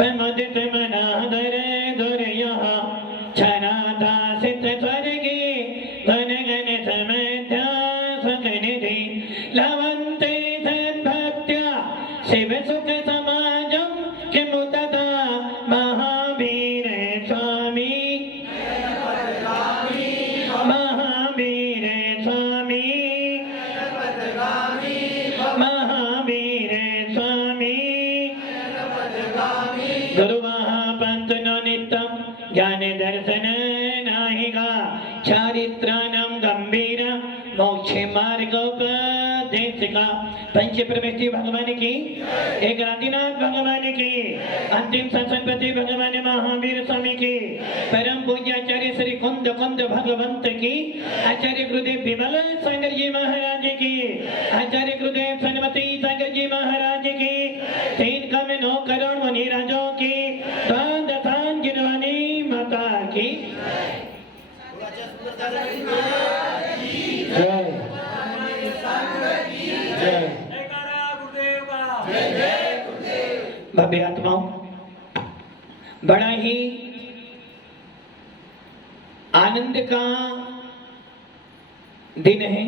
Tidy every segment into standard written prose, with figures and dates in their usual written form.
प्रमुदित मनादर दुर्यः छनाथा सित स्वर्गे धन गण समध्या सुखनिधि लवन्ते सद्भक्त्या शिव सुख समाजं किमुतता महावीर स्वामी महावीर स्वामी महावीर स्वामी गुरुमहापंतनो नित्यं ज्ञान दर्शन नाहिका चारित्राणां गंभीर मोक्ष मार्गोपदेशिका पंच परमेश्वरी भगवान की एक राधिनाथ भगवान की अंतिम संसनपति भगवान महावीर स्वामी की परम पूज्य आचार्य श्री कुंद कुंद भगवंत की आचार्य गुरुदेव विमल सागर जी महाराज की आचार्य गुरुदेव सन्मति सागर जी महाराज की 3 कम 9 करोड़ मुनि राजों की दान गिरवानी माता की जय भव्य आत्माओं, बड़ा ही आनंद का दिन है,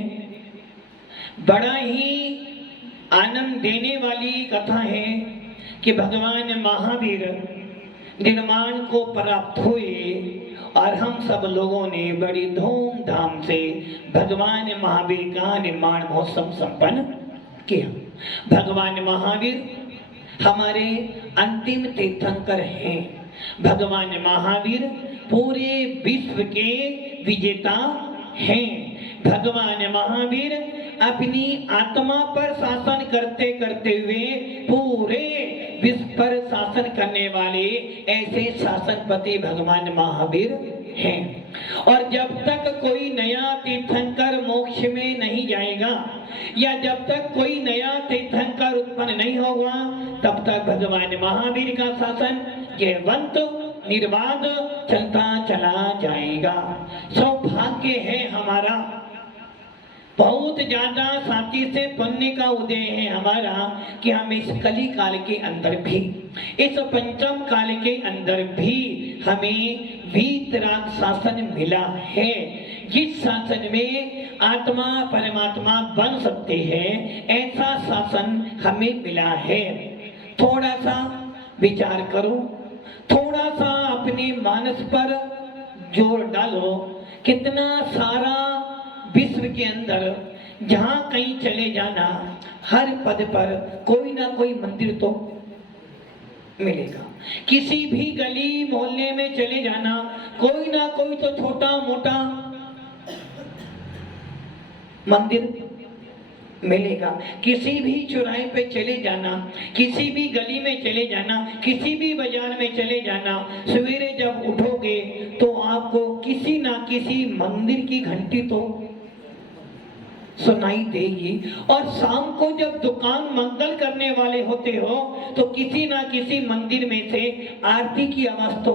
बड़ा ही आनंद देने वाली कथा है कि भगवान महावीर निर्माण को प्राप्त हुए और हम सब लोगों ने बड़ी धूमधाम से भगवान महावीर का निर्माण महोत्सव संपन्न किया। भगवान महावीर हमारे अंतिम तीर्थंकर हैं। भगवान महावीर पूरे विश्व के विजेता हैं। भगवान महावीर अपनी आत्मा पर शासन करते करते हुए पूरे विश्व पर शासन करने वाले ऐसे शासनपति भगवान महावीर हैं। और जब तक कोई नया तीर्थंकर मोक्ष में नहीं जाएगा या जब तक कोई नया तीर्थंकर उत्पन्न नहीं होगा तब तक भगवान महावीर का शासन जयवंत निर्बाध चलता चला जाएगा। सौभाग्य है हमारा, बहुत ज्यादा साथी से पुण्य का उदय है हमारा कि हम इस कली काल के अंदर भी, इस पंचम काल के अंदर भी हमें वीतराग शासन मिला है। जिस शासन में आत्मा परमात्मा बन सकते हैं ऐसा शासन हमें मिला है। थोड़ा सा विचार करो, थोड़ा सा अपने मानस पर जोर डालो, कितना सारा विश्व के अंदर जहां कहीं चले जाना हर पद पर कोई ना कोई मंदिर तो मिलेगा। किसी भी गली मोहल्ले में चले जाना कोई ना कोई तो छोटा मोटा मंदिर मिलेगा। किसी भी चौराहे पे चले जाना, किसी भी गली में चले जाना, किसी भी बाजार में चले जाना, सवेरे जब उठोगे तो आपको किसी ना किसी मंदिर की घंटी तो सुनाई देगी। और शाम को जब दुकान मंगल करने वाले होते हो तो किसी ना किसी मंदिर में से आरती की आवाज तो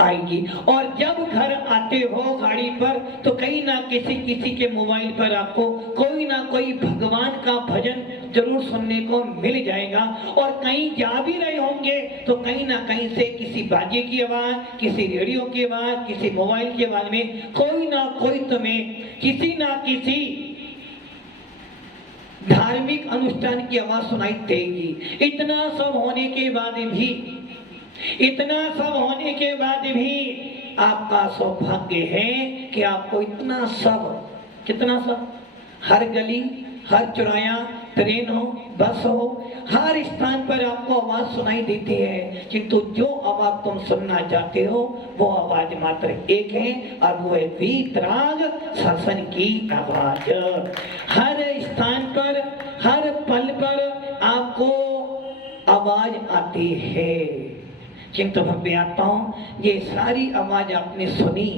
आएगी। और जब घर आते हो गाड़ी पर तो कहीं ना किसी के मोबाइल पर आपको कोई ना कोई भगवान का भजन जरूर सुनने को मिल जाएगा। और कहीं जा भी रहे होंगे तो कहीं ना कहीं से किसी बाजे की आवाज, किसी रेडियो की आवाज, किसी मोबाइल की आवाज में कोई ना कोई तुम्हें किसी ना किसी धार्मिक अनुष्ठान की आवाज सुनाई देगी। इतना सब होने के बाद भी, इतना सब होने के बाद भी आपका सौभाग्य है कि आपको इतना सब, कितना सब, हर गली, हर चौराया, ट्रेन हो, बस हो, हर स्थान पर आपको आवाज सुनाई देती है। किंतु जो आवाज तुम सुनना चाहते हो वो आवाज मात्र एक है और वो है वीतराग शासन की आवाज। हर स्थान पर, हर पल पर आपको आवाज आती है। किंतु भव्य आत्माओं, ये सारी आवाज आपने सुनी,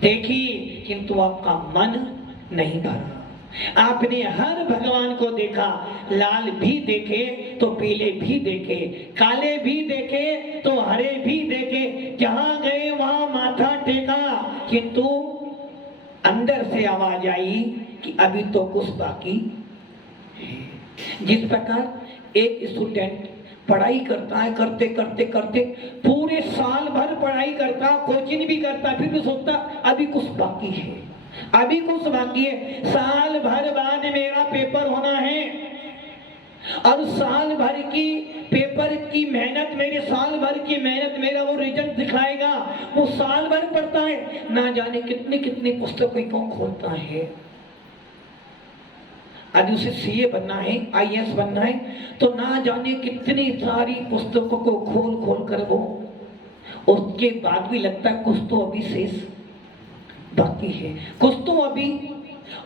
देखी, किंतु आपका मन नहीं भरा। आपने हर भगवान को देखा, लाल भी देखे तो पीले भी देखे, काले भी देखे तो हरे भी देखे, जहां गए वहां माथा टेका, किंतु अंदर से आवाज आई कि अभी तो कुछ बाकी है। जिस प्रकार एक स्टूडेंट पढ़ाई करता है, करते करते करते पूरे साल भर पढ़ाई करता, कोचिंग भी करता, फिर भी सोचता अभी कुछ बाकी है, अभी कुछ बाकी है, साल भर बाद मेरा पेपर होना है। और साल भर की पेपर की मेहनत, मेरे साल भर की मेहनत मेरा वो रिजल्ट दिखाएगा। वो साल भर पढ़ता है, ना जाने कितनी कितनी पुस्तकों को खोलता है। आज उसे सीए बनना है, आईएएस बनना है, तो ना जाने कितनी सारी पुस्तकों को खोल खोल कर वो, उसके बाद भी लगता है कुछ तो अभी शेष बाकी है, कुछ तो अभी।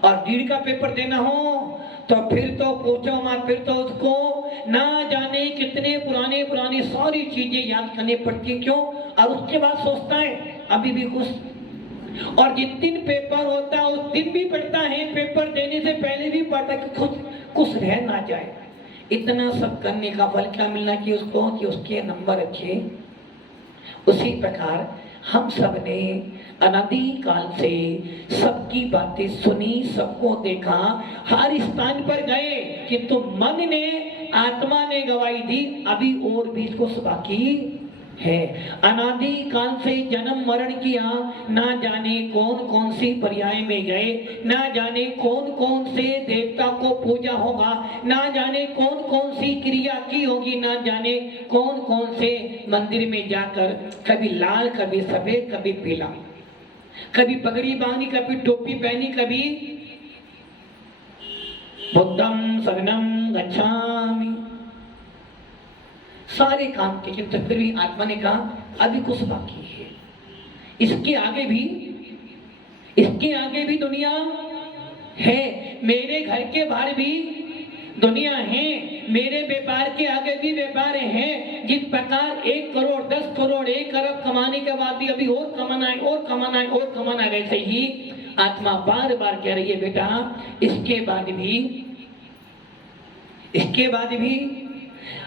और रीड का पेपर देना हो तो फिर तो पूछो मत, फिर तो उसको ना जाने कितने पुराने पुरानी सारी चीजें याद करनी पड़ती, क्यों? और उसके बाद सोचता है अभी भी कुछ। और जिस दिन पेपर होता है उस दिन भी पढ़ता है, पेपर देने से पहले भी पढ़ता कि कुछ रह ना जाए। इतना सब करने का फल क्या मिलना चाहिए उसको, कि उसके नंबर अच्छे। उसी प्रकार हम सब ने अनादि काल से सबकी बातें सुनी, सबको देखा, हर स्थान पर गए, किंतु मन ने, आत्मा ने गवाही दी अभी और भी कुछ बाकी है। अनादि काल से जन्म मरण किया, ना जाने कौन कौन सी पर्याय में गए, ना जाने कौन कौन से देवता को पूजा होगा, ना जाने कौन कौन सी क्रिया की होगी, ना जाने कौन कौन से मंदिर में जाकर कभी लाल, कभी सफेद, कभी पीला, कभी पगड़ी बांधी, कभी टोपी पहनी, कभी बुद्धं शरणं गच्छामि, सारे काम के, किंतु फिर भी आत्मा ने कहा अभी कुछ बाकी है। इसके आगे भी दुनिया है, मेरे घर के बाहर भी दुनिया है, मेरे व्यापार के आगे भी व्यापार है। जिस प्रकार 1 करोड़ 10 करोड़ 1 अरब कमाने के बाद भी अभी और कमाना है, और कमाना है, और कमाना है, वैसे ही आत्मा बार बार कह रही है बेटा इसके बाद भी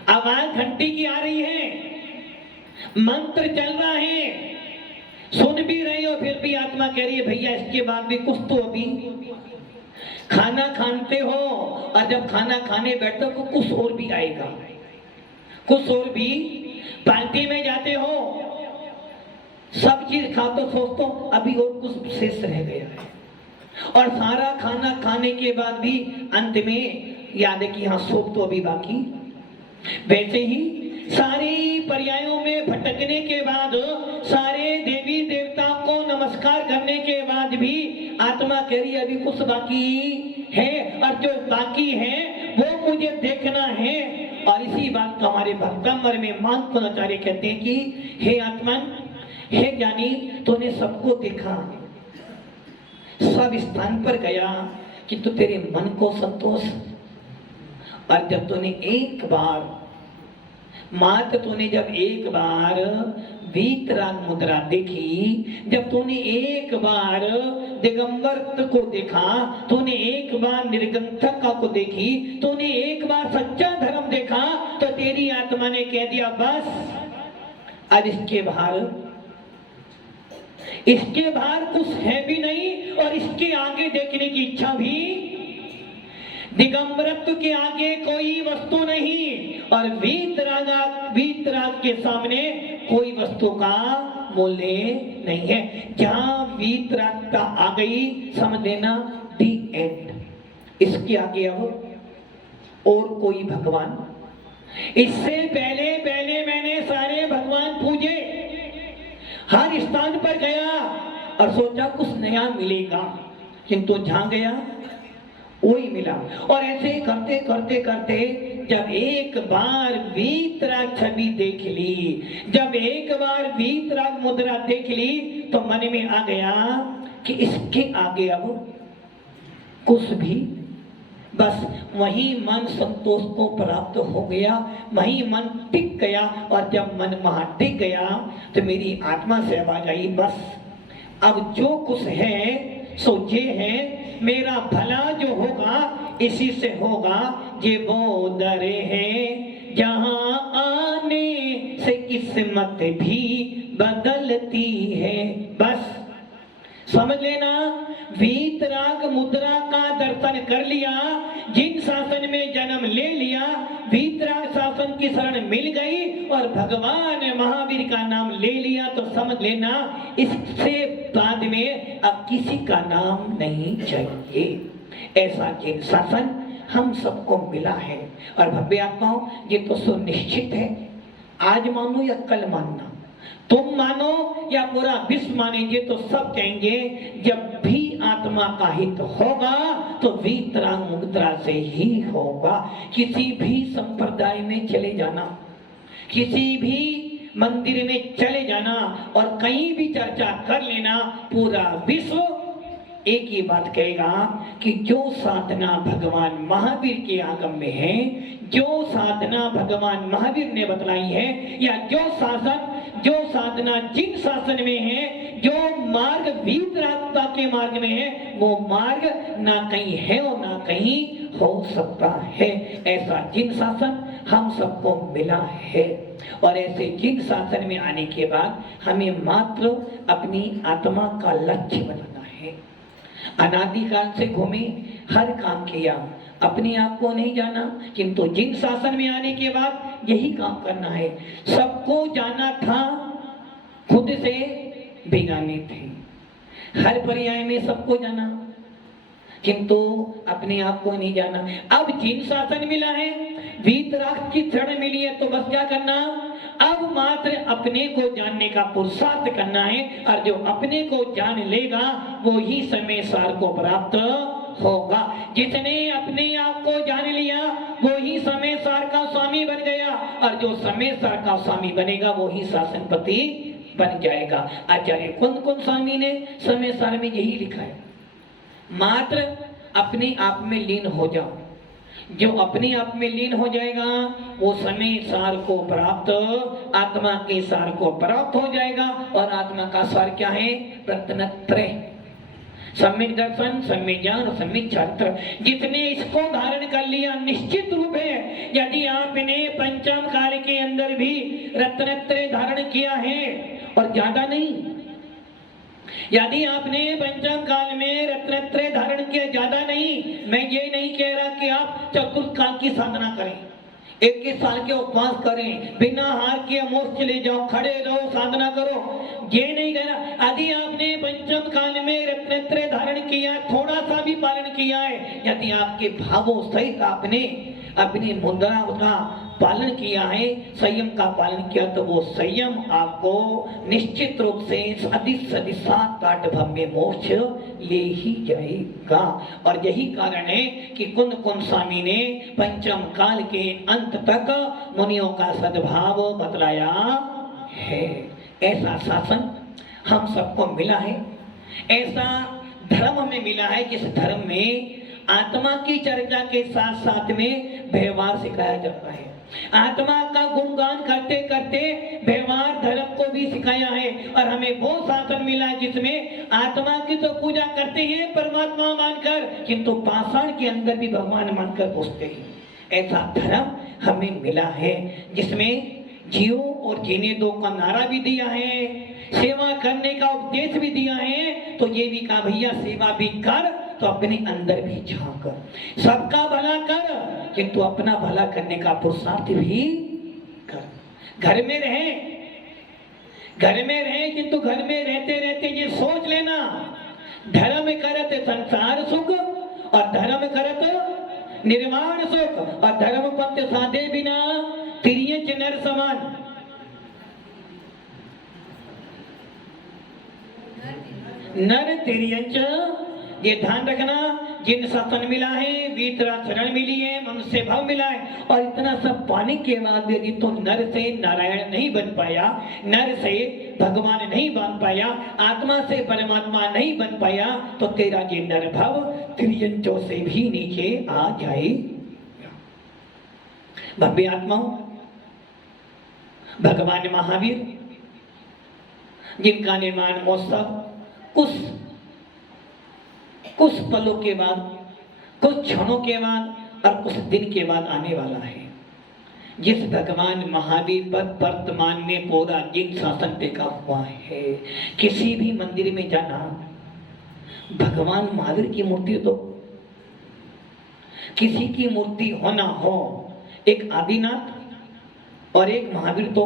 आवाज घंटी की आ रही है, मंत्र चल रहा है, सुन भी रहे हो, फिर भी आत्मा कह रही है भैया इसके बाद भी कुछ तो अभी। खाना खाते हो और जब खाना खाने बैठते हो तो कुछ और भी आएगा, कुछ और भी। पार्टी में जाते हो, सब चीज खाते हो, सोचते हो अभी और कुछ शेष रह गया है, और सारा खाना खाने के बाद भी अंत में याद है कि हाँ सोच तो अभी बाकी। वैसे ही सारी पर्यायों में भटकने के बाद, सारे देवी देवताओं को नमस्कार करने के बाद भी आत्मा कह रही है अभी कुछ बाकी है, और जो बाकी है वो मुझे देखना है। और इसी बात को हमारे भक्तंबर में मानकोनाचार्य कहते हैं कि हे आत्मन, हे ज्ञानी, तूने सबको देखा, सब स्थान पर गया, कि तू तेरे मन को संतोष। और जब तूने एक बार जब एक बार वीतराग मुद्रा देखी, जब तूने एक बार दिगंबर को देखा, तूने एक बार निर्गंथक को देखी, तूने एक बार सच्चा धर्म देखा, तो तेरी आत्मा ने कह दिया बस अब इसके बाहर कुछ है भी नहीं, और इसके आगे देखने की इच्छा भी। दिगंबरत्व के आगे कोई वस्तु नहीं, और वीतराग के सामने कोई वस्तु का मूल्य नहीं है। जहां वीतरागता आ गई, समझ लेना दी एंड। इसके आगे अब और कोई भगवान, इससे पहले मैंने सारे भगवान पूजे, हर स्थान पर गया और सोचा कुछ नया मिलेगा, किंतु जहां गया वही मिला। और ऐसे करते करते करते जब एक बार वीतराग छवि देख ली, जब एक बार वीतराग मुद्रा देख ली, तो मन में आ गया कि इसके आगे अब कुछ भी, बस वही मन संतोष को प्राप्त हो गया, वही मन टिक गया। और जब मन वहां टिक गया तो मेरी आत्मा से आवाज आई, बस अब जो कुछ है सो ये है, मेरा भला जो होगा इसी से होगा। ये वो दर है जहां आने से किस्मत भी बदलती है। बस समझ लेना, वीतराग मुद्रा का दर्शन कर लिया, जिन शासन में जन्म ले लिया, वीतराग शासन की शरण मिल गई और भगवान महावीर का नाम ले लिया, तो समझ लेना इससे बाद में अब किसी का नाम नहीं चाहिए। ऐसा जिन शासन हम सबको मिला है। और भव्य आत्माओं, ये तो सुनिश्चित है, आज मानो या कल मानना, तुम मानो या पूरा विश्व मानेंगे, तो सब कहेंगे जब भी आत्मा का हित होगा तो वीतराग मुद्रा से ही होगा। किसी भी संप्रदाय में चले जाना, किसी भी मंदिर में चले जाना और कहीं भी चर्चा कर लेना, पूरा विश्व एक ही बात कहेगा कि जो साधना भगवान महावीर के आगम में है, जो साधना भगवान महावीर ने बतलाई है, या जो साधना जिन शासन में है, जो मार्ग वीतरागता के मार्ग में है, वो मार्ग ना कहीं है और ना कहीं हो सकता है। ऐसा जिन शासन हम सबको मिला है। और ऐसे जिन शासन में आने के बाद हमें मात्र अपनी आत्मा का लक्ष्य बनाना है। अनादिकाल से घूमे, हर काम किया, अपने आप को नहीं जाना, किंतु जिन शासन में आने के बाद यही काम करना है। सबको जाना था, खुद से बेगाने थे। हर पर्याय में सबको जाना, किंतु अपने आप को नहीं जाना। अब जिन शासन मिला है, वीतराग की शरण मिली है, तो बस क्या करना, अब मात्र अपने को जानने का पुरुषार्थ करना है। और जो अपने को जान लेगा वो ही समय सार को प्राप्त होगा। जिसने अपने आप को जान लिया वो ही समय सार का स्वामी बन गया, और जो समय सार का स्वामी बनेगा वो ही शासनपति बन जाएगा। आचार्य कुंद स्वामी ने समय सार में यही लिखा है, मात्र अपने आप में लीन हो जाओ। जो अपने आप में लीन हो जाएगा वो समय सार को प्राप्त, आत्मा के सार को प्राप्त हो जाएगा। और आत्मा का सार क्या है, रत्नत्रय, सम्यक दर्शन, सम्यक ज्ञान, सम्यक शास्त्र। जिसने इसको धारण कर लिया, निश्चित रूप है यदि आपने पंचम काल के अंदर भी रत्नत्रय धारण किया है, और ज्यादा नहीं, यदि आपने पंचम काल में रत्नत्रय धारण किया, ज्यादा नहीं, मैं ये नहीं कह रहा कि आप चतुर्थ काल की साधना करें, 21 साल के उपवास करें, बिना हार के मोक्ष चले जाओ, खड़े रहो, साधना करो, ये नहीं कह रहा। यदि आपने पंचम काल में रत्नत्रय धारण किया, थोड़ा सा भी पालन किया है, यदि आपके भावों सहित आपने अपनी मुद्रा का पालन किया है, संयम का पालन किया, तो वो संयम आपको निश्चित रूप से सदी 7 काठ में मोक्ष ले ही जाएगा। और यही कारण है कि कुंद स्वामी ने पंचम काल के अंत तक मुनियों का सद्भाव बतलाया है। ऐसा शासन हम सबको मिला है, ऐसा धर्म हमें मिला है, जिस धर्म में आत्मा की चर्चा के साथ साथ में व्यवहार सिखाया जाता है। आत्मा का गुणगान करते करते व्यवहार धर्म को भी सिखाया है। और हमें वो शासन मिला है जिसमें आत्मा की तो पूजा करते हैं परमात्मा मानकर, किंतु पाषाण के अंदर भी भगवान मानकर पूजते हैं। ऐसा धर्म हमें मिला है जिसमें जियो और जीने दो का नारा भी दिया है, सेवा करने का उपदेश भी दिया है। तो ये भी कहा भैया सेवा भी कर, तो अपने अंदर भी झांक, सबका भला कर, किंतु अपना भला करने का पुरुषार्थ भी कर। घर में रहे किंतु घर में रहते रहते ये सोच लेना, धर्म करत संसार सुख और धर्म करत निर्माण सुख, और धर्म पंथ साधे बिना तिर्यंच नर समान। नर तिर्यंच, ये ध्यान रखना। जिन शासन मिला है, वीतराग शरण मिली है, मनुष्य भाव मिला है, और इतना सब पाने के बाद यदि तो नर से नारायण नहीं बन पाया, नर से भगवान नहीं बन पाया, आत्मा से परमात्मा नहीं बन पाया, तो तेरा ये नर भाव तिर्यंचों से भी नीचे आ जाएगा। भव्य आत्माओं, भगवान महावीर जिनका निर्माण महोत्सव कुछ पलों के बाद, कुछ क्षणों के बाद और कुछ दिन के बाद आने वाला है, जिस भगवान महावीर पर वर्तमान में पूरा जिन शासन टेका हुआ है। किसी भी मंदिर में जाना, भगवान महावीर की मूर्ति तो किसी की मूर्ति होना हो, एक आदिनाथ और एक महावीर। तो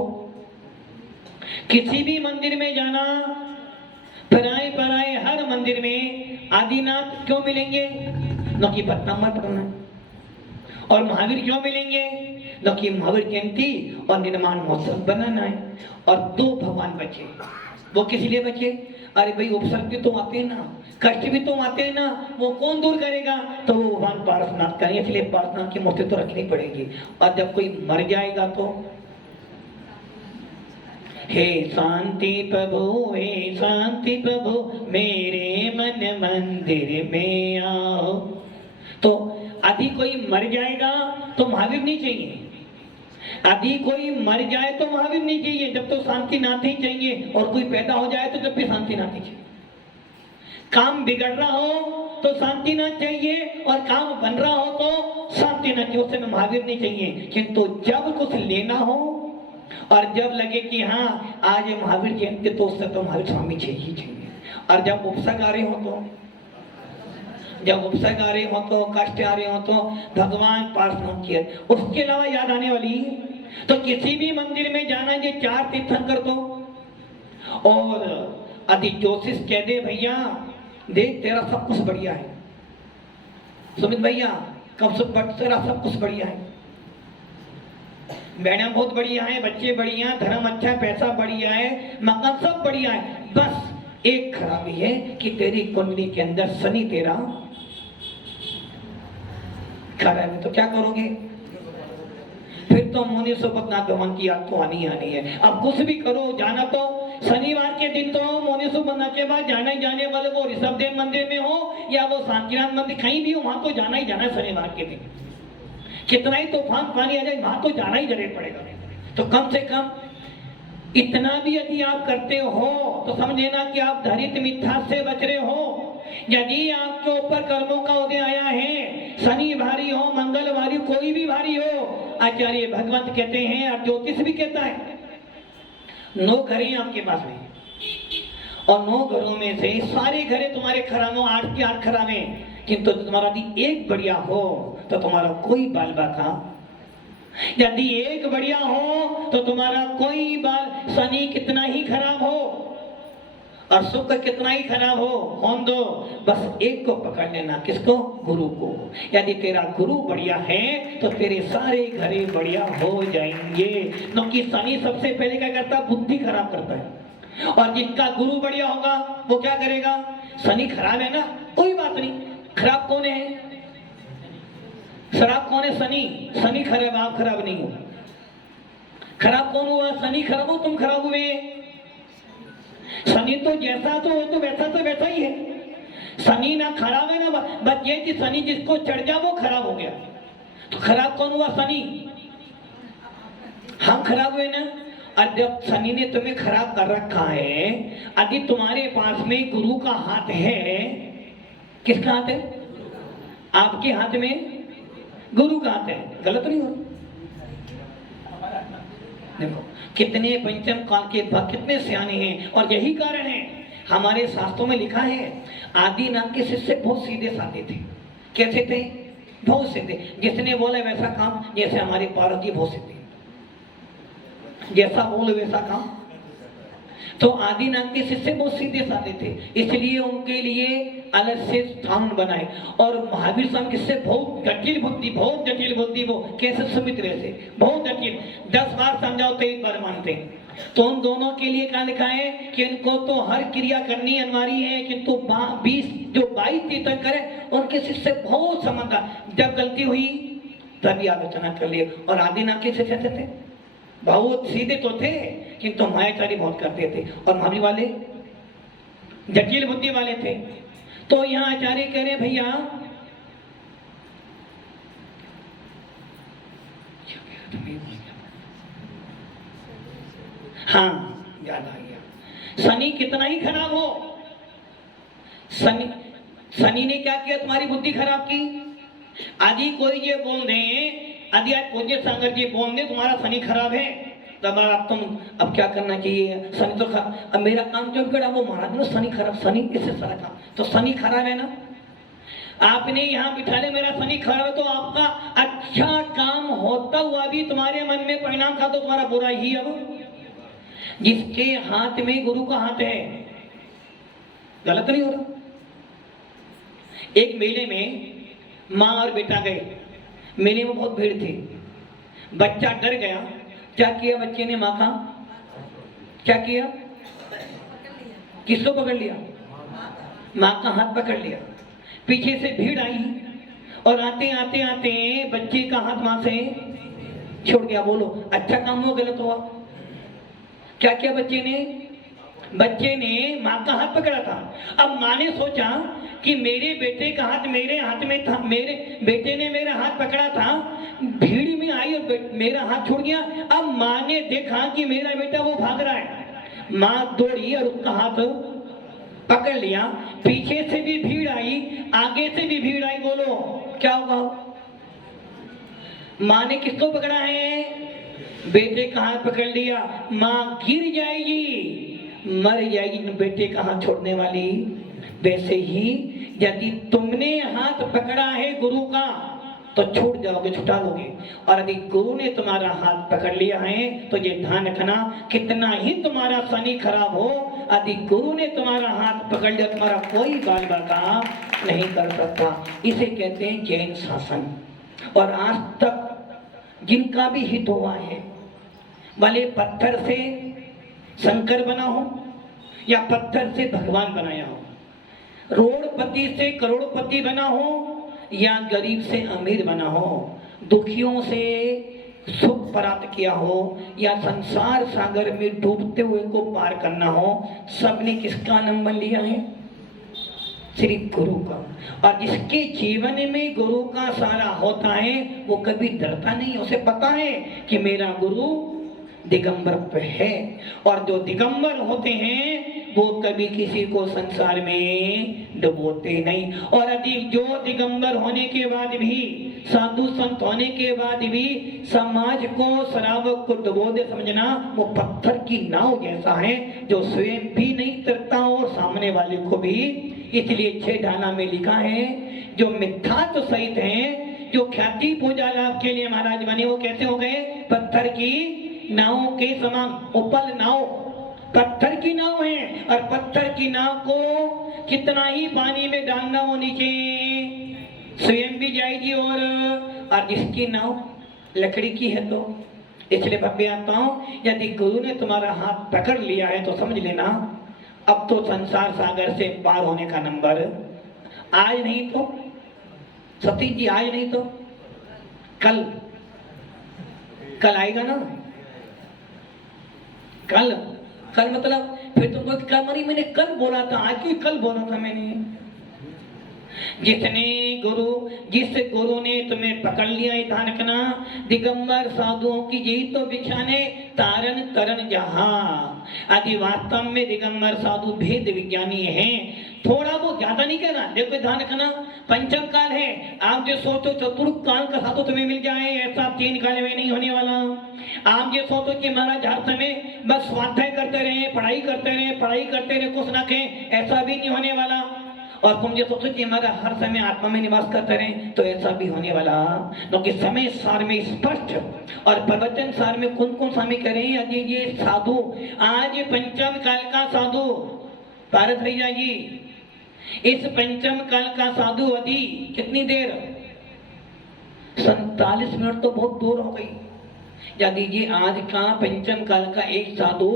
किसी भी मंदिर में जाना, पराए पराए हर मंदिर में आदिनाथ क्यों मिलेंगे? न कि पटनामा पढ़ना है। और महावीर क्यों मिलेंगे? न कि महावीर जयंती और निर्माण महोत्सव बनाना है। और दो भगवान बचे, वो किस लिए बचे? अरे भाई उपसर्ग भी तो आते हैं ना, कष्ट भी तो आते हैं ना, वो कौन दूर करेगा? तो वो भगवान पार्श्वनाथ करेंगे, इसलिए पार्श्वनाथ की मूर्ति तो रखनी पड़ेगी। और जब कोई मर जाएगा तो हे शांति प्रभु, हे शांति प्रभु, मेरे मन मंदिर में आओ। तो यदि कोई मर जाएगा तो महावीर नहीं चाहिए, यदि कोई मर जाए तो महावीर नहीं चाहिए, जब तो शांतिनाथ ही चाहिए। और कोई पैदा हो जाए तो जब भी शांतिनाथ ही चाहिए। काम बिगड़ रहा हो तो शांतिनाथ चाहिए, और काम बन रहा हो तो शांतिनाथ चाहिए, उस समय महावीर नहीं चाहिए। किंतु जब कुछ लेना हो और जब लगे कि हाँ आज महावीर जयंती, तो उससे तो महावीर स्वामी चाहिए चाहिए। और जब उपसर्ग आ रहे हो तो, जब उपसर्ग आ रहे हो तो, कष्ट आ रहे हो तो भगवान पार्श्वनाथ किया। उसके अलावा याद आने वाली, तो किसी भी मंदिर में जाना, ये 4 तीर्थंकर तो। और यदि ज्योतिष कह दे भैया देख तेरा सब कुछ बढ़िया है, सुमित भैया कब सब तेरा सब कुछ बढ़िया है, मैडम बहुत बढ़िया है, बच्चे बढ़िया, धर्म अच्छा, पैसा बढ़िया है, मकान सब बढ़िया है, बस एक खराबी है कि तेरी कुंडली के अंदर शनि तेरा खराब है। तो क्या करोगे? फिर तो मुनि सुपतनाथ भगवान की याद तो आनी है। अब कुछ भी करो, जाना तो शनिवार के दिन तो मुनि सुपतनाथ के बाद जाना ही जाने वाले, वो ऋषभदेव मंदिर में हो या वो शांतिनाथ मंदिर कहीं भी हो, वहां तो जाना ही जाना है शनिवार के दिन। कितना ही तूफान पानी आ जाए, वहां तो जाना ही जरूर पड़ेगा। तो कम से कम इतना भी यदि आप करते हो तो समझ लेना कि आप धरित मिथ्या से बच रहे हो। यदि आपके ऊपर कर्मों का उदय आया है, शनि भारी हो, मंगल भारी, कोई भी भारी हो, आचार्य भगवंत कहते हैं और ज्योतिष भी कहता है, 9 घर हैं आपके पास में, और 9 घरों में से सारे घरे तुम्हारे खराब हो, 8 के 8 खराब हैं, किंतु तुम्हारा यदि एक बढ़िया हो तो तुम्हारा कोई बाल बाका, यदि एक बढ़िया हो तो तुम्हारा कोई बाल, शनि कितना ही खराब हो और शुक्र कितना ही खराब हो, होन दो, बस एक को पकड़ लेना। किसको? गुरु को। यदि तेरा गुरु बढ़िया है तो तेरे सारे घरे बढ़िया हो जाएंगे। क्योंकि शनि सबसे पहले क्या करता है? बुद्धि खराब करता है। और जिसका गुरु बढ़िया होगा वो क्या करेगा? शनि खराब है ना, कोई बात नहीं, खराब कौन है? खराब कौन है? शनि। शनि खराब, आप खराब नहीं हो। खराब कौन हुआ? शनि खराब हो, तुम खराब हुए। शनि तो जैसा तो हो तो वैसा ही है। शनि ना खराब है ना, बस ये कि शनि जिसको चढ़ जा वो खराब हो गया। तो खराब कौन हुआ? शनि। हम खराब हुए ना। और जब शनि ने तुम्हें खराब कर रखा है, यदि तुम्हारे पास में गुरु का हाथ है, किसका हाथ है? आपके हाथ में गुरु का हाथ है, गलत नहीं हो? देखो कितने पंचम काल के भक्त कितने सियाने हैं। और यही कारण है, हमारे शास्त्रों में लिखा है आदिनाथ के शिष्य बहुत सीधे साधे थे। कैसे थे? बहुत सीधे। जिसने बोला वैसा काम, जैसे हमारे पार्वती बहुत सीधे, जैसा बोले वैसा काम। तो आदिनाथ के शिष्य बहुत सीधे साधे थे, इसलिए उनके लिए अलग से स्थान बनाए। और महावीर स्वामी किससे? बहुत जटिल बुद्धि, बहुत जटिल बुद्धि। वो कैसे? सुमित्रा से बहुत जटिल। 10 बार समझाओ तो 1 बार मानते। तो उन दोनों के लिए क्या लिखा है कि इनको तो हर क्रिया करनी अनिवार्य है, किंतु 22 तीर्थंकर है उनके शिष्य बहुत समझदार, जब गलती हुई तभी आलोचना कर लिए। और आदिनाथ के शिष्य थे बहुत सीधे तो थे, किंतु मायाचारी बहुत करते थे। और महावीर वाले जटिल बुद्धि वाले थे। तो यहाँ आचार्य कह रहे भैया हाँ याद आ गया, शनि कितना ही खराब हो, शनि ने क्या किया? तुम्हारी बुद्धि खराब की। आदि कोई ये बोल दे, यदि आज पूज्य सागर जी बोल दे तुम्हारा शनि खराब है, तब आप तुम अब क्या करना चाहिए? शनि तो खराब, अब मेरा काम जो बिगड़ा वो महाराज ने शनि खराब, शनि इससे सारा काम, तो शनि खराब है ना। आपने यहाँ बिठा ले मेरा शनि खराब, तो आपका अच्छा काम होता हुआ भी तुम्हारे मन में परिणाम था तो तुम्हारा बुरा ही। अब जिसके हाथ में गुरु का हाथ है, गलत नहीं हो रहा। एक मेले में माँ और बेटा गए, मेले में बहुत भीड़ थी, बच्चा डर गया। क्या किया बच्चे ने? माँ का क्या किया? किसको पकड़ लिया? माँ का हाथ पकड़ लिया। पीछे से भीड़ आई और आते आते आते बच्चे का हाथ माँ से छूट गया। बोलो अच्छा काम हुआ गलत हुआ? क्या किया बच्चे ने? बच्चे ने माँ का हाथ पकड़ा था। अब माँ ने सोचा कि मेरे बेटे का हाथ मेरे हाथ में था, मेरे बेटे ने मेरा हाथ पकड़ा था, भीड़ में आई और मेरा हाथ छूट गया। अब माँ ने देखा कि मेरा बेटा वो भाग रहा है, माँ दौड़ी और उसका हाथ पकड़ लिया। पीछे से भी भीड़ आई, आगे से भी भीड़ आई। बोलो क्या होगा? माँ ने किसको पकड़ा है? बेटे का हाथ पकड़ लिया। माँ गिर जाएगी, मर जाएगी बेटे का हाथ छोड़ने वाली। वैसे ही यदि तुमने हाथ पकड़ा है गुरु का तो छूट जाओगे, छुटा लोगे। और यदि गुरु ने तुम्हारा हाथ पकड़ लिया है तो ये ध्यान रखना, कितना ही तुम्हारा शनि खराब हो, यदि गुरु ने तुम्हारा हाथ पकड़ लिया तुम्हारा कोई बाल बाका नहीं कर सकता। इसे कहते हैं जैन शासन। और आज तक जिनका भी हित हुआ है, भले पत्थर से शंकर बना हो या पत्थर से भगवान बनाया हो, रोड़पति से करोड़पति बना हो या गरीब से अमीर बना हो, दुखियों से सुख प्राप्त किया हो या संसार सागर में डूबते हुए को पार करना हो, सबने किसका नंबर लिया है? श्री गुरु का। और जिसके जीवन में गुरु का सारा होता है वो कभी डरता नहीं, उसे पता है कि मेरा गुरु दिगंबर पे है। और जो दिगंबर होते हैं वो कभी किसी को संसार में डुबोते नहीं। और यदि जो दिगंबर होने के बाद भी, साधु संत होने के बाद भी समाज को, श्रावक को डुबो दे, समझना वो पत्थर की नाव जैसा है जो स्वयं भी नहीं तरता और सामने वाले को भी। इसलिए 6 ढाना में लिखा है जो मिथ्यात्व सहित हैं, जो ख्याति पूजा लाभ के लिए महाराज बने, वो कैसे हो गए? पत्थर की नाव के समान। उपल नाव पत्थर की नाव है, और पत्थर की नाव को कितना ही पानी में डालना वो नीचे स्वयं भी जाएगी। और जिसकी नाव लकड़ी की है तो इसलिए भव्य आत्माओं, यदि गुरु ने तुम्हारा हाथ पकड़ लिया है तो समझ लेना अब तो संसार सागर से पार होने का नंबर, आज नहीं तो सतीश जी, आज नहीं तो कल आएगा ना। कल मतलब फिर तुमको कल मरी, मैंने कल बोला था, आज क्यों कल बोला था मैंने? जिस गुरु ने तुम्हें पकड़ लिया, ध्यान रखना, दिगंबर साधुओं की जी तो बिछाने तारन तरन जहां। आदि वास्तव में दिगंबर साधु भेद विज्ञानी हैं, थोड़ा वो ज्यादा नहीं कहना। देखो ध्यान रखना, पंचम काल है, आप जो सोचो चतुर्थ काल का साधु तुम्हें मिल जाए, ऐसा 3 काल में नहीं होने वाला। आप ये सोचो कि महाराज हर समय बस स्वाध्याय करते रहे, पढ़ाई करते रहे, कुछ ना कहें, ऐसा भी नहीं होने वाला। और तुम ये सोचो कि हमारा हर समय आत्मा में निवास करते रहे, तो ऐसा भी होने वाला। क्योंकि समय सार में स्पष्ट और प्रवचन सार में कौन कौन स्वामी कह रहे हैं? अजी ये साधु, आज पंचम काल का साधु भारत भैया जी, इस पंचम काल का साधु अभी कितनी देर? 47 मिनट तो बहुत दूर हो गई। यदि ये आज का पंचम काल का एक साधु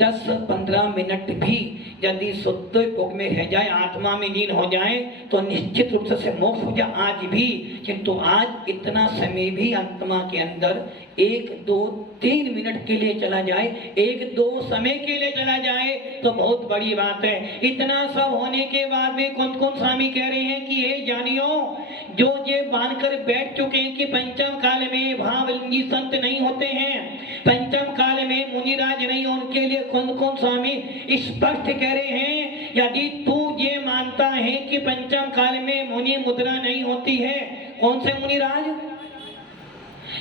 10-15 मिनट भी यदि शुद्ध योग में रह जाए, आत्मा में लीन हो जाए, तो निश्चित रूप से मोक्ष हो जाए आज भी। किंतु आज इतना समय भी आत्मा के अंदर 1-2-3 मिनट के लिए चला जाए, 1-2 समय के लिए चला जाए तो बहुत बड़ी बात है। इतना सब होने के बाद भी कौन कौन स्वामी कह रहे हैं कि हे जानियो, जो ये बांधकर बैठ चुके हैं कि पंचम काल में भावलिंगी संत नहीं होते हैं, पंचम काल में मुनिराज नहीं, उनके लिए कौन कौन स्वामी स्पष्ट कह रहे हैं, यदि तू ये मानता है कि पंचम काल में मुनि मुद्रा नहीं होती है, कौन से मुनिराज?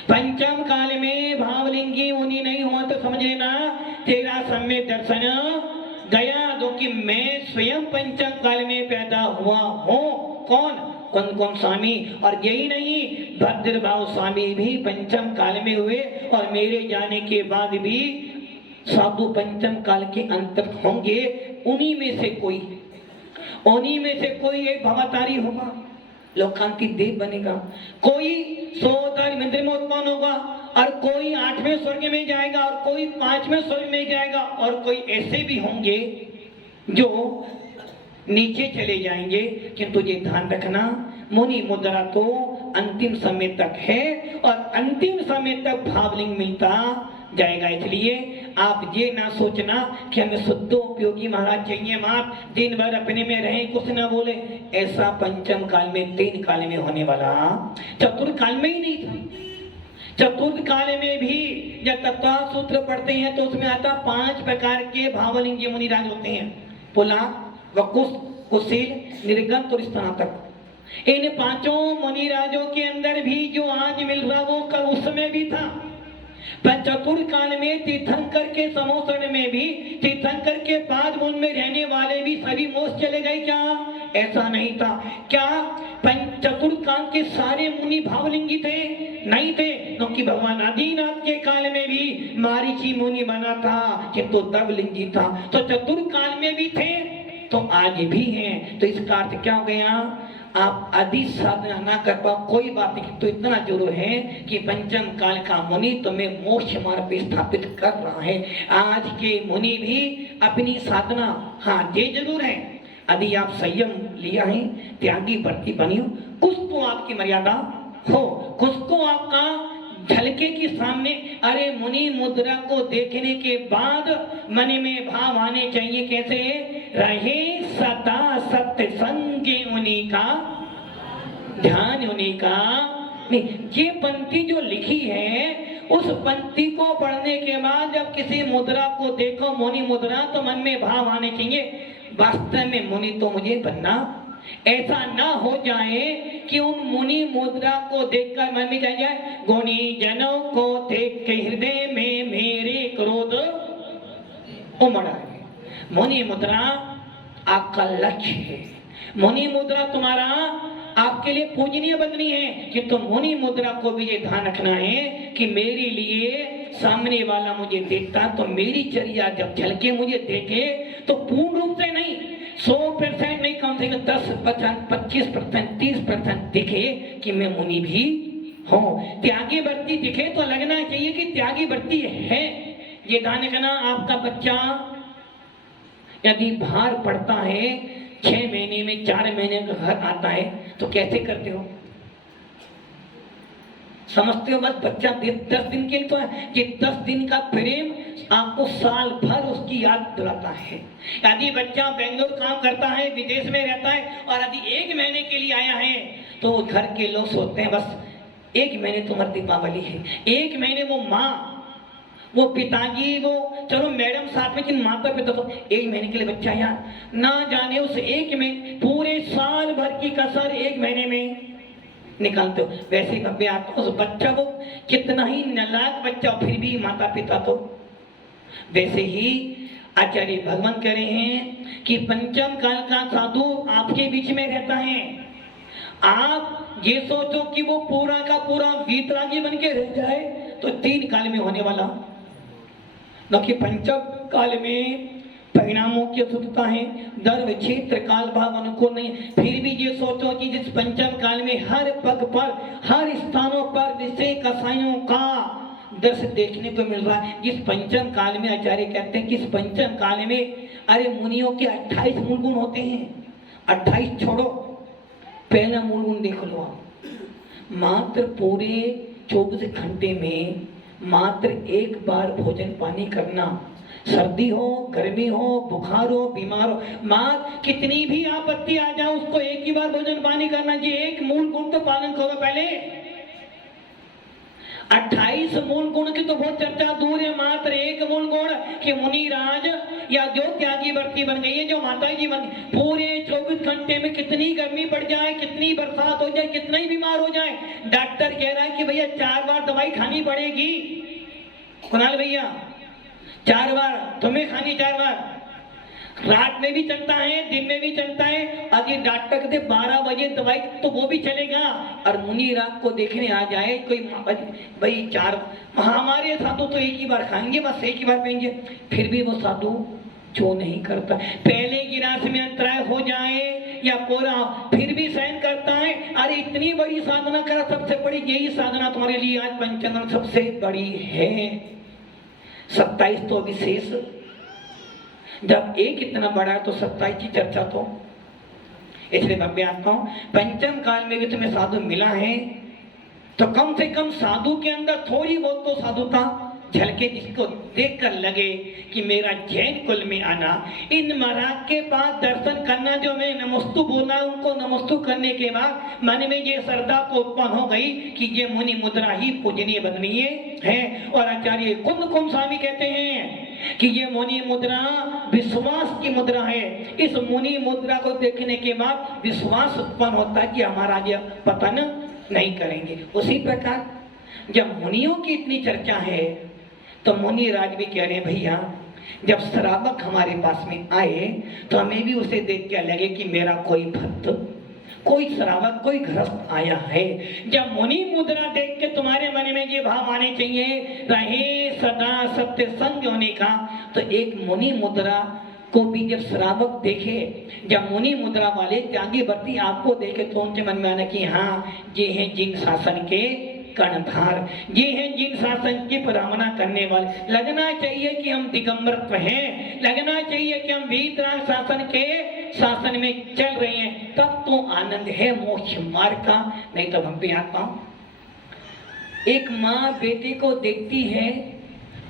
पंचम काल में भावलिंगी मुनि नहीं हुआ तो समझ लेना तेरा सम्यक दर्शन गया, जो कि मैं स्वयं पंचम काल में पैदा हुआ हूँ। कौन? कौन कौन स्वामी। और यही नहीं, भद्रभाव स्वामी भी पंचम काल में हुए और मेरे जाने के बाद भी साधु पंचम काल के अंतर होंगे। उन्हीं में से कोई एक भवतारी होगा, लोकांती देव बनेगा, कोई 100 अवतार मंदिर में उत्पन्न होगा, और कोई 8वें स्वर्ग में जाएगा, और कोई 5वें स्वर्ग में जाएगा, और कोई ऐसे भी होंगे जो नीचे चले जाएंगे। किंतु ये ध्यान रखना, मुनि मुद्रा तो अंतिम समय तक है और अंतिम समय तक भावलिंग मिलता जाएगा। इसलिए आप ये ना सोचना कि हमें शुद्ध उपयोगी महाराज चाहिए, मात दिन भर अपने में रहे कुछ ना बोले। ऐसा पंचम काल में 3 काल में होने वाला चतुर्थ काल में ही नहीं था। चतुर्थ काल में भी जब तत्व सूत्र पढ़ते हैं तो उसमें आता 5 प्रकार के भावलिंगी मुनिराज होते हैं, पुला, वकुश, कुशील, निर्गंत और स्नातक। इन 5 मुनिराजों के अंदर भी जो आज मिल रहा वो कल उस समय भी था। पर चतुर्थ काल में तीर्थंकर के समोसण में भी, तीर्थंकर के बाद उनमें रहने वाले भी सभी मोक्ष चले गए क्या? ऐसा नहीं था। क्या चतुर्थ काल के सारे मुनि भावलिंगी थे? नहीं थे, क्योंकि भगवान आदिनाथ के काल में भी मारीची मुनि बना था किंतु द्रवलिंगी था। तो चतुर्थ काल में भी थे तो आज भी हैं। तो इसका अर्थ क्या हो गया? आप अधिक साधना ना कर पाओ कोई बात नहीं, तो इतना जरूर है कि पंचम काल का मुनि तुम्हें मोक्ष मार्ग पे स्थापित कर रहा है। आज के मुनि भी अपनी साधना, हाँ ये जरूर है, यदि आप संयम लिया है, त्यागी व्रती बनी हो, कुछ तो आपकी मर्यादा हो, कुछ को आपका झलके के सामने। अरे मुनि मुद्रा को देखने के बाद मन में भाव आने चाहिए, कैसे? रहे सदा सत्य संग मुनि का ध्यान, उन्हीं का नहीं। ये पंक्ति जो लिखी है, उस पंक्ति को पढ़ने के बाद जब किसी मुद्रा को देखो, मुनि मुद्रा, तो मन में भाव आने चाहिए वास्तव में मुनि तो मुझे बनना। ऐसा ना हो जाए कि उन मुनि मुद्रा को देखकर मन में क्या जाए, गुणी जनों को देख के हृदय में मेरे क्रोध उमड़ आए। मुनि मुद्रा आपका लक्ष्य है, मुनि मुद्रा तुम्हारा आपके लिए पूजनीय बननी है, कि तो मुनि मुद्रा को भी ये ध्यान रखना है कि मेरे लिए सामने वाला मुझे देखता तो मेरी चर्या जब झलके मुझे देखे तो पूर्ण रूप से नहीं, 100% नहीं, कम से कम 10%, 25%, 30% दिखे कि मैं मुनि भी हूँ। त्यागी व्रती दिखे तो लगना चाहिए कि त्यागी व्रती है। ये ध्यान रखना, आपका बच्चा यदि बाहर पढ़ता है, 6 महीने में 4 महीने का घर आता है, तो कैसे करते हो? समझते हो? बस बच्चा 10 दिन के लिए तो है कि 10 दिन का प्रेम आपको साल भर उसकी याद दिलाता है। यदि बच्चा बेंगलोर काम करता है, विदेश में रहता है, और यदि 1 महीने के लिए आया है, तो घर के लोग सोचते हैं बस 1 महीने तुम्हारी दीपावली है। 1 महीने वो माँ, वो पिताजी, वो चलो मैडम साथ में, कि माता पिता तो 1 महीने के लिए बच्चा यार ना जाने उस 1 महीने, पूरे साल भर की कसर 1 महीने में निकालते हो। वैसे कभी आप उस बच्चा को कितना ही नालायक बच्चा फिर भी माता पिता तो। वैसे ही आचार्य भगवान कह रहे हैं कि पंचम काल का साधु आपके बीच में रहता है। आप ये सोचो कि वो पूरा का पूरा वीतरागी बन के रह जाए तो 3 काल में होने वाला, न कि पंचम काल में परिणामों की शुद्धता है, दर्व क्षेत्र काल भाव अनुकूल नहीं। फिर भी ये सोचो कि जिस पंचम काल में हर पग पर, हर स्थानों पर विषय कसाइयों का दृश्य देखने को मिल रहा है। जिस पंचम काल में आचार्य कहते हैं कि इस पंचम काल में अरे मुनियों के 28 मूल गुण होते हैं। 28 छोड़ो, पहला मूल गुण देख लो आप, मात्र पूरे 24 घंटे में मात्र 1 बार भोजन पानी करना, सर्दी हो, गर्मी हो, बुखार हो, बीमार हो, माँ कितनी भी आपत्ति आ जाए उसको 1 ही बार भोजन पानी करना चाहिए। 1 मूल गुण तो पालन करो पहले। 28 मूल गुण की तो बहुत चर्चा दूर है, मात्र 1 मूल गुण कि मुनि राज या जो त्यागी व्रती बन गई है, जो माता जी बन गई, पूरे 24 घंटे में कितनी गर्मी पड़ जाए, कितनी बरसात हो जाए, कितना ही बीमार हो जाए, डॉक्टर कह रहा है कि भैया 4 बार दवाई खानी पड़ेगी। कुणाल भैया 4 बार तुम्हें खानी, 4 बार। रात में भी चलता है, दिन में भी चलता है। अगर डॉक्टर कहते 12 बजे दवाई तो वो भी चलेगा। और मुनि रात को देखने आ जाए कोई भाई 4 हमारे साधु तो एक ही बार खाएंगे, बस एक ही बार पिएंगे, फिर भी वो साधु जो नहीं करता। पहले गिलास में अंतराय हो जाए या पूरा फिर भी सहन करता है। अरे इतनी बड़ी साधना करा, सबसे बड़ी यही साधना तुम्हारे लिए आज पंचांग सबसे बड़ी है। 27 तो विशेष, जब एक इतना बड़ा है तो 27 की चर्चा तो इसलिए मैं आता हूं पंचम काल में भी तुम्हें साधु मिला है तो कम से कम साधु के अंदर थोड़ी बहुत तो साधुता झलके, जिसको देखकर लगे कि मेरा जैन कुल में आना, इन महाराज के पास दर्शन करना, जो मैं नमस्तु बोला उनको नमस्तु करने के बाद मन में ये श्रद्धा को उत्पन्न हो गई कि ये मुनि मुद्रा ही पूजनीय बदनीय है। और आचार्य कुंद स्वामी कहते हैं कि ये मुनि मुद्रा विश्वास की मुद्रा है। इस मुनि मुद्रा को देखने के बाद विश्वास उत्पन्न होता है कि हमारा ये पतन नहीं करेंगे। उसी प्रकार जब मुनियों की इतनी चर्चा है तो मुनि राज भी कह रहे हैं भैया जब श्रावक हमारे पास में आए तो हमें भी उसे देख के लगे कि मेरा कोई भक्त, कोई श्रावक, कोई गृहस्थ आया है। जब मुनि मुद्रा देख के तुम्हारे मन में ये भाव आने चाहिए रहे सदा सत्य संग होने का, तो एक मुनि मुद्रा को भी जब श्रावक देखे, जब मुनि मुद्रा वाले त्यागी वर्ती आपको देखे तो उनके मन में आना कि हाँ ये हैं जिन शासन के कर्णधार, ये हैं जिन शासन की परामना करने वाले। लगना चाहिए कि हम दिगंबरत्व हैं, लगना चाहिए कि हम वीतराग शासन के शासन में चल रहे हैं, तब तो आनंद है मोक्ष मार्ग का। नहीं तो हम भी आता हूं एक माँ बेटे को देखती है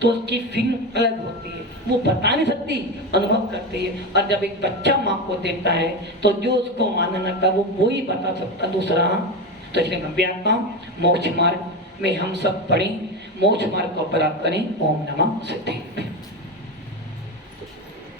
तो उसकी फीलिंग अलग होती है, वो बता नहीं सकती, अनुभव करती है। और जब एक बच्चा माँ को देखता है तो जो उसको आनंद आता है वो ही बता सकता, दूसरा। तो इसलिए मैं भी आता हूं मोक्ष मार्ग में हम सब पढ़ें, मोक्ष मार्ग को प्राप्त करें। ओम नमः सिद्धि।